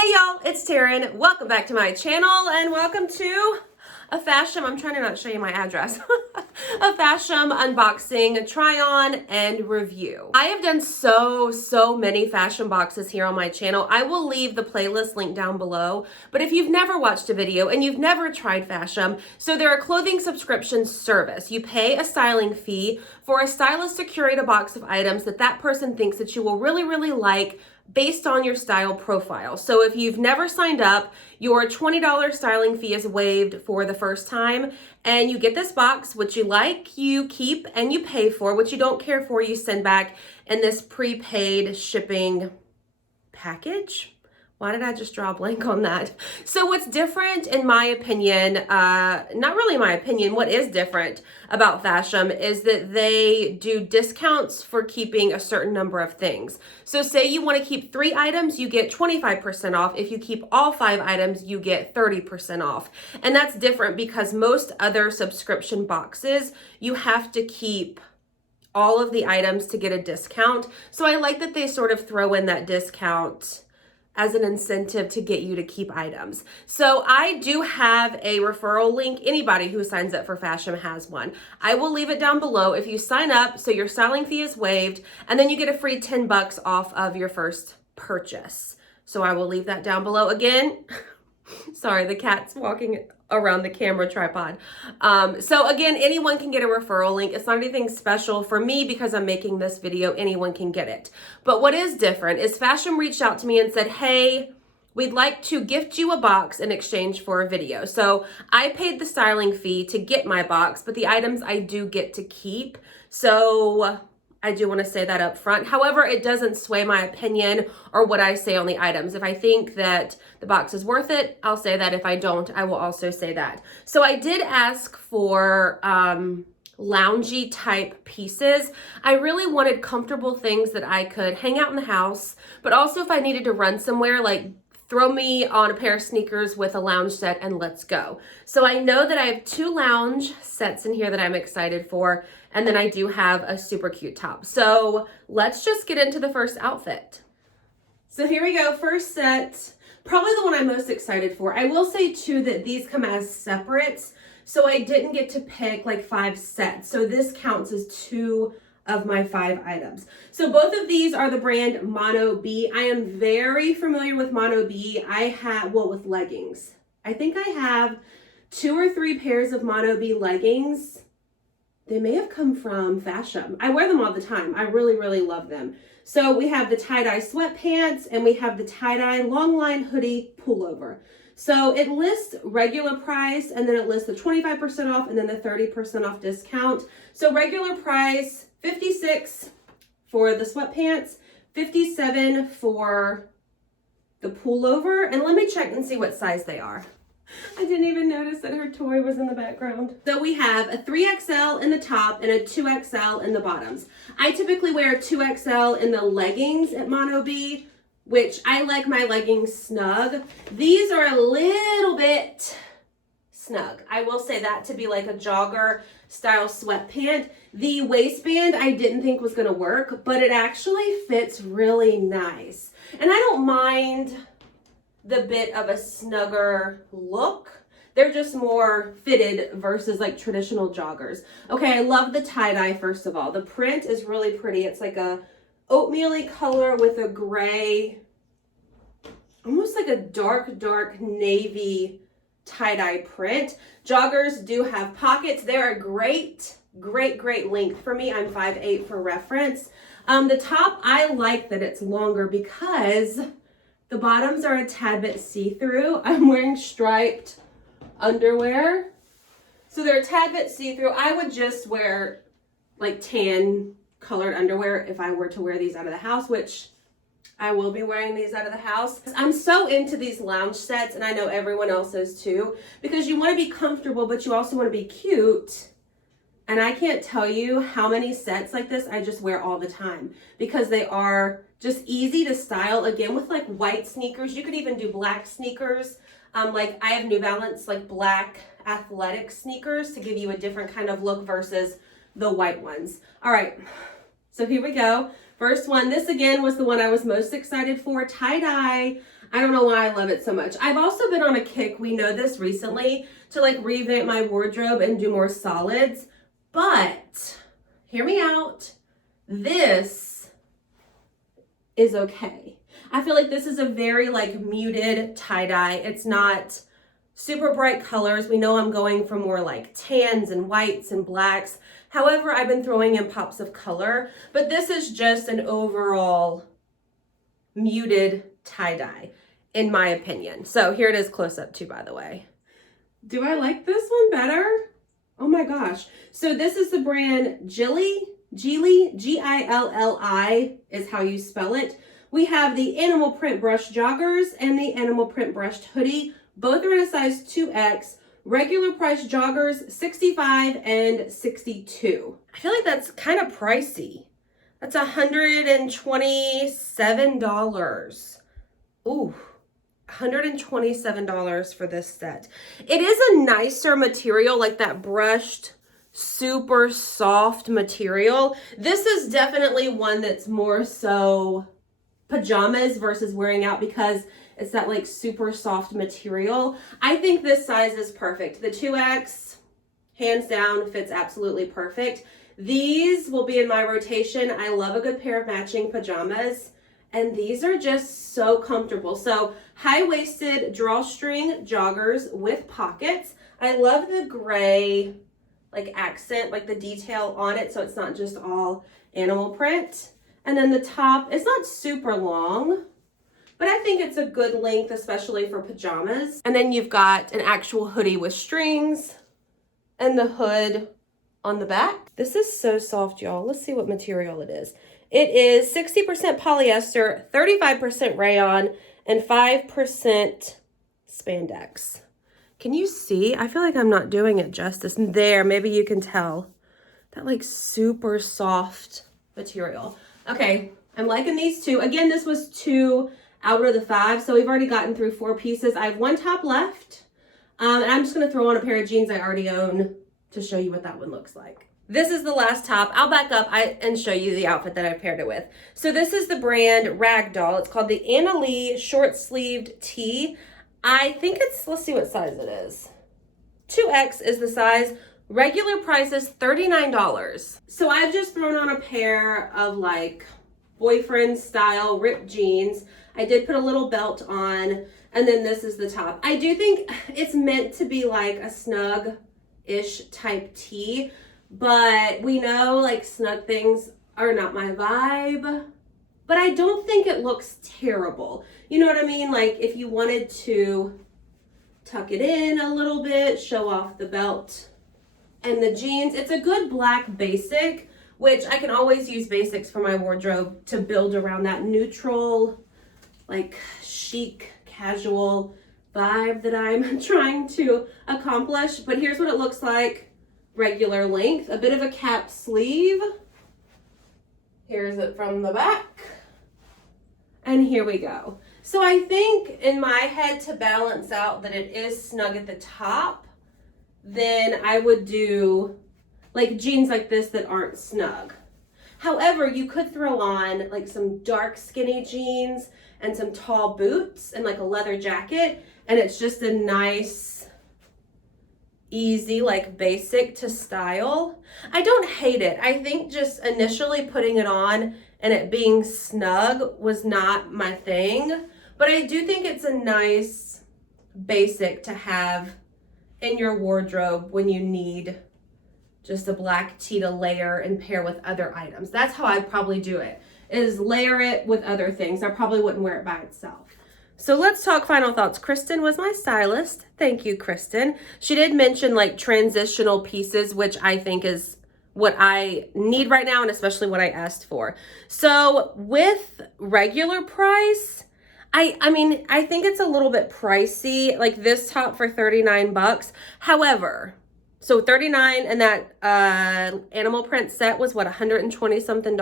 Hey y'all, it's Taren. Welcome back to my channel and welcome to a Fashom, I'm trying to not show you my address, a Fashom unboxing, try on, and review. I have done so many Fashom boxes here on my channel. I will leave the playlist link down below, but if you've never watched a video and you've never tried Fashom, so they're a clothing subscription service. You pay a styling fee for a stylist to curate a box of items that person thinks that you will really like based on your style profile. So if you've never signed up, your $20 styling fee is waived for the first time, and you get this box. What you like, you keep and you pay for. What you don't care for, you send back in this prepaid shipping package. Why did I just draw a blank on that? So what's different, in my opinion, not really my opinion, what is different about Fashom is that they do discounts for keeping a certain number of things. So say you want to keep 3 items, you get 25% off. If you keep all 5 items, you get 30% off. And that's different because most other subscription boxes, you have to keep all of the items to get a discount. So I like that they sort of throw in that discount as an incentive to get you to keep items. So I do have a referral link. Anybody who signs up for Fashom has one. I will leave it down below. If you sign up, so your styling fee is waived, and then you get a free $10 off of your first purchase. So I will leave that down below. Again, sorry, the cat's walking around the camera tripod. So again, anyone can get a referral link. It's not anything special for me because I'm making this video. Anyone can get it. But what is different is Fashom reached out to me and said, hey, we'd like to gift you a box in exchange for a video. So I paid the styling fee to get my box, but the items I do get to keep. So I do want to say that up front. However, it doesn't sway my opinion or what I say on the items. If I think that the box is worth it, I'll say that. If I don't, I will also say that. So I did ask for loungy type pieces. I really wanted comfortable things that I could hang out in the house, but also if I needed to run somewhere, like throw me on a pair of sneakers with a lounge set and let's go. So I know that I have 2 lounge sets in here that I'm excited for, and then I do have a super cute top. So let's just get into the first outfit. So here we go, first set, probably the one I'm most excited for. I will say too that these come as separates, so I didn't get to pick like 5 sets. So this counts as 2 of my 5 items. So both of these are the brand Mono B. I am very familiar with Mono B. I have, well, with leggings. I think I have 2 or 3 pairs of Mono B leggings. They may have come from Fashom. I wear them all the time. I really love them. So we have the tie-dye sweatpants and we have the tie-dye long line hoodie pullover. So it lists regular price and then it lists the 25% off and then the 30% off discount. So regular price, $56 for the sweatpants, $57 for the pullover. And let me check and see what size they are. I didn't even notice that her toy was in the background. So we have a 3XL in the top and a 2XL in the bottoms. I typically wear a 2XL in the leggings at Mono B, which I like my leggings snug. These are a little bit snug. I will say that to be like a jogger style sweatpant. The waistband I didn't think was gonna work, but it actually fits really nice. And I don't mind the bit of a snugger look. They're just more fitted versus like traditional joggers. Okay, I love the tie-dye first of all. The print is really pretty. It's like a oatmeal-y color with a gray, almost like a dark navy tie-dye print. Joggers do have pockets. They're a great length for me. I'm 5'8" for reference. The top, I like that it's longer because the bottoms are a tad bit see-through. I'm wearing striped underwear, so they're a tad bit see-through. I would just wear like tan colored underwear if I were to wear these out of the house, which I will be wearing these out of the house. I'm so into these lounge sets, and I know everyone else is too, because you want to be comfortable, but you also want to be cute. And I can't tell you how many sets like this I just wear all the time because they are just easy to style. Again, with like white sneakers, you could even do black sneakers. Like I have New Balance, like black athletic sneakers to give you a different kind of look versus the white ones. All right, so here we go. First one, this again was the one I was most excited for, tie-dye. I don't know why I love it so much. I've also been on a kick, we know this recently, to like revamp my wardrobe and do more solids. But hear me out. This is okay. I feel like this is a very like muted tie-dye. It's not super bright colors. We know I'm going for more like tans and whites and blacks. However, I've been throwing in pops of color, but this is just an overall muted tie-dye, in my opinion. So here it is close up too, by the way. Do I like this one better? Oh my gosh. So this is the brand Gilli, Gilli is how you spell it. We have the animal print brushed joggers and the animal print brushed hoodie. Both are in a size 2X. Regular price joggers, $65 and $62. I feel like that's kind of pricey. That's $127. Ooh, $127 for this set. It is a nicer material, like that brushed, super soft material. This is definitely one that's more so pajamas versus wearing out because it's that like super soft material. I think this size is perfect. The 2X, hands down, fits absolutely perfect. These will be in my rotation. I love a good pair of matching pajamas, and these are just so comfortable. So high-waisted drawstring joggers with pockets. I love the gray like accent, like the detail on it, so it's not just all animal print. And then the top is not super long, but I think it's a good length, especially for pajamas. And then you've got an actual hoodie with strings and the hood on the back. This is so soft, y'all. Let's see what material it is. It is 60% polyester, 35% rayon, and 5% spandex. Can you see? I feel like I'm not doing it justice. There, maybe you can tell. That like super soft material. Okay, I'm liking these two. Again, this was 2 out of the 5, so we've already gotten through 4 pieces. I have 1 top left, and I'm just gonna throw on a pair of jeans I already own to show you what that one looks like. This is the last top. I'll back up and show you the outfit that I paired it with. So this is the brand Ragdoll. It's called the Anna Lee short sleeved tee. I think it's, let's see what size it is. 2X is the size. Regular price is $39. So I've just thrown on a pair of like boyfriend style ripped jeans. I did put a little belt on, and then this is the top. I do think it's meant to be like a snug-ish type tee, but we know like snug things are not my vibe, but I don't think it looks terrible. You know what I mean? Like if you wanted to tuck it in a little bit, show off the belt and the jeans. It's a good black basic, which I can always use basics for my wardrobe to build around that neutral, like chic, casual vibe that I'm trying to accomplish. But here's what it looks like. Regular length, a bit of a cap sleeve. Here's it from the back. And here we go. So I think in my head, to balance out that it is snug at the top, then I would do like jeans like this that aren't snug. However, you could throw on like some dark skinny jeans and some tall boots and like a leather jacket, and it's just a nice, easy, like basic to style. I don't hate it. I think just initially putting it on and it being snug was not my thing, but I do think it's a nice basic to have in your wardrobe when you need just a black tee to layer and pair with other items. That's how I'd probably do it, is layer it with other things. I probably wouldn't wear it by itself. So let's talk final thoughts. Kristen was my stylist. Thank you, Kristen. She did mention like transitional pieces, which I think is what I need right now, and especially what I asked for. So with regular price, I mean, I think it's a little bit pricey, like this top for $39. However, so $39, and that animal print set was what, $120 something.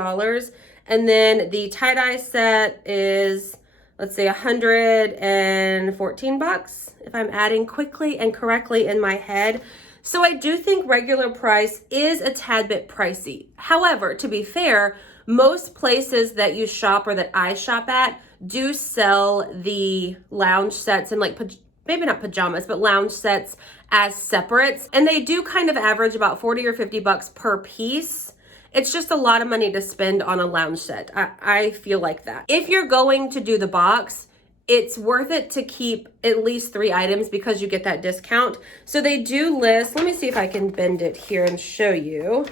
And then the tie-dye set is, let's say, $114, if I'm adding quickly and correctly in my head. So I do think regular price is a tad bit pricey. However, to be fair, most places that you shop or that I shop at do sell the lounge sets and like maybe not pajamas, but lounge sets as separates. And they do kind of average about 40 or 50 bucks per piece. It's just a lot of money to spend on a lounge set. I feel like that. If you're going to do the box, it's worth it to keep at least 3 items because you get that discount. So they do list, let me see if I can bend it here and show you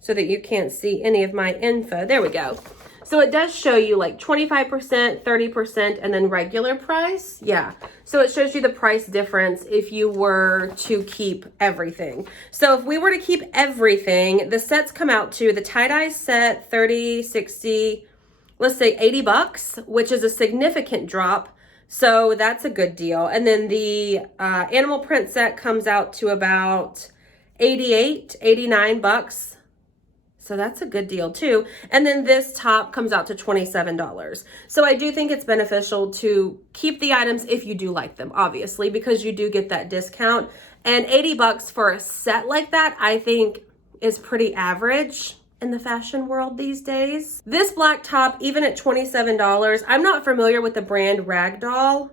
so that you can't see any of my info. There we go. So it does show you like 25%, 30%, and then regular price. Yeah. So it shows you the price difference if you were to keep everything. So if we were to keep everything, the sets come out to the tie-dye set, 30, 60, let's say 80 bucks, which is a significant drop. So that's a good deal. And then the animal print set comes out to about 88, 89 bucks. So that's a good deal too. And then this top comes out to $27. So I do think it's beneficial to keep the items if you do like them, obviously, because you do get that discount. And 80 bucks for a set like that, I think is pretty average in the fashion world these days. This black top, even at $27, I'm not familiar with the brand Ragdoll.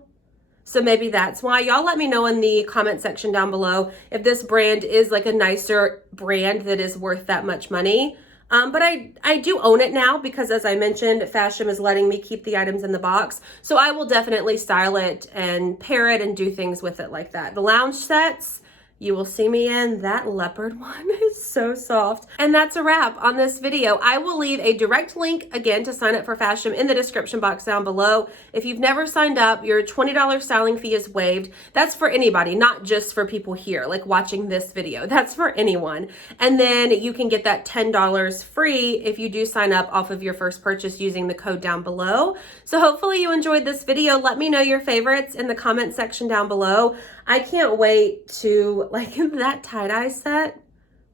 So maybe that's why. Y'all let me know in the comment section down below if this brand is like a nicer brand that is worth that much money. But I do own it now because, as I mentioned, Fashom is letting me keep the items in the box. So I will definitely style it and pair it and do things with it like that. The lounge sets, you will see me in. That leopard one is so soft. And that's a wrap on this video. I will leave a direct link again to sign up for Fashom in the description box down below. If you've never signed up, your $20 styling fee is waived. That's for anybody, not just for people here, like watching this video. That's for anyone. And then you can get that $10 free if you do sign up off of your first purchase using the code down below. So hopefully you enjoyed this video. Let me know your favorites in the comment section down below. I can't wait to, like, that tie-dye set.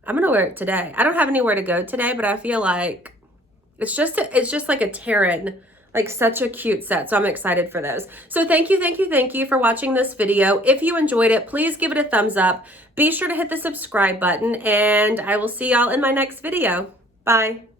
I'm gonna wear it today. I don't have anywhere to go today, but I feel like it's just like a Taren, like such a cute set. So I'm excited for those. So thank you for watching this video. If you enjoyed it, please give it a thumbs up. Be sure to hit the subscribe button, and I will see y'all in my next video. Bye.